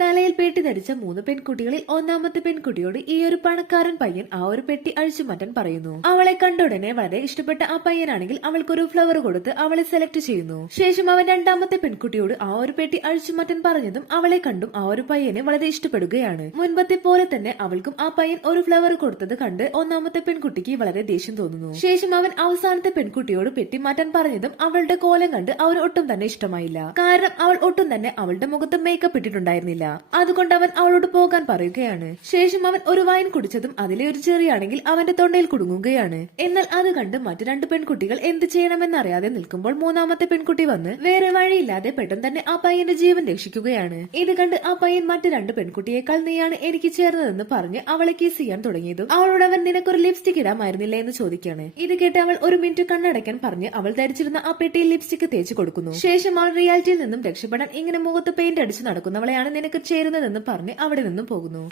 തലയിൽ പെട്ടി ധരിച്ച 3 പെൺകുട്ടികളിൽ ഒന്നാമത്തെ പെൺകുട്ടിയോട് ഈ ഒരു പണക്കാരൻ പയ്യൻ ആ ഒരു പെട്ടി അഴിച്ചു മാറ്റാൻ പറയുന്നു. അവളെ കണ്ടുടനെ വളരെ ഇഷ്ടപ്പെട്ട ആ പയ്യനാണെങ്കിൽ അവൾക്കൊരു ഫ്ലവർ കൊടുത്ത് അവളെ സെലക്ട് ചെയ്യുന്നു. ശേഷം അവൻ രണ്ടാമത്തെ പെൺകുട്ടിയോട് ആ ഒരു പെട്ടി അഴിച്ചു മാറ്റാൻ പറഞ്ഞതും അവളെ കണ്ടും ആ ഒരു പയ്യനെ വളരെ ഇഷ്ടപ്പെടുകയാണ്. മുൻപത്തെ പോലെ തന്നെ അവൾക്കും ആ പയ്യൻ ഒരു ഫ്ലവർ കൊടുത്തത് കണ്ട് ഒന്നാമത്തെ പെൺകുട്ടിക്ക് വളരെ ദേഷ്യം തോന്നുന്നു. ശേഷം അവൻ അവസാനത്തെ പെൺകുട്ടിയോട് പെട്ടി മാറ്റാൻ പറഞ്ഞതും അവളുടെ കോലം കണ്ട് അവൻ ഒട്ടും തന്നെ ഇഷ്ടമായില്ല. കാരണം അവൾ ഒട്ടും തന്നെ അവളുടെ മുഖത്ത് മേക്കപ്പ് ഇട്ടിട്ടുണ്ടായിരുന്നില്ല. അതുകൊണ്ട് അവൻ അവളോട് പോകാൻ പറയുകയാണ്. ശേഷം അവൻ ഒരു വൈൻ കുടിച്ചതും അതിലെ ഒരു ചെറിയാണെങ്കിൽ അവന്റെ തൊണ്ടയിൽ കുടുങ്ങുകയാണ്. എന്നാൽ അത് കണ്ട് മറ്റു 2 പെൺകുട്ടികൾ എന്ത് ചെയ്യണമെന്നറിയാതെ നിൽക്കുമ്പോൾ മൂന്നാമത്തെ പെൺകുട്ടി വന്ന് വേറെ വഴിയില്ലാതെ പെട്ടെന്ന് തന്നെ ആ പയ്യന്റെ ജീവൻ രക്ഷിക്കുകയാണ്. ഇത് കണ്ട് ആ പയ്യൻ മറ്റു 2 പെൺകുട്ടിയേക്കാൾ നീയാണ് എനിക്ക് ചേർന്നതെന്ന് പറഞ്ഞ് അവളെ കിസ് ചെയ്യാൻ തുടങ്ങിയതും അവളോട് അവൻ നിനക്കൊരു ലിപ്സ്റ്റിക് ഇടാമായിരുന്നില്ല എന്ന് ചോദിക്കാണ്. ഇത് കേട്ട് അവൾ ഒരു മിനിറ്റ് കണ്ണടയ്ക്കാൻ പറഞ്ഞ് അവൾ ധരിച്ചിരുന്ന ആ പെട്ടിയിൽ ലിപ്സ്റ്റിക് തേച്ച് കൊടുക്കുന്നു. ശേഷം അവൾ റിയാലിറ്റിയിൽ നിന്നും രക്ഷപ്പെടാൻ ഇങ്ങനെ മുഖത്ത് പെയിന്റ് അടിച്ച് നടക്കുന്നവളെയാണ് നിനക്ക് ചേരുന്നതെന്ന് പറഞ്ഞ് അവിടെ നിന്നും പോകുന്നു.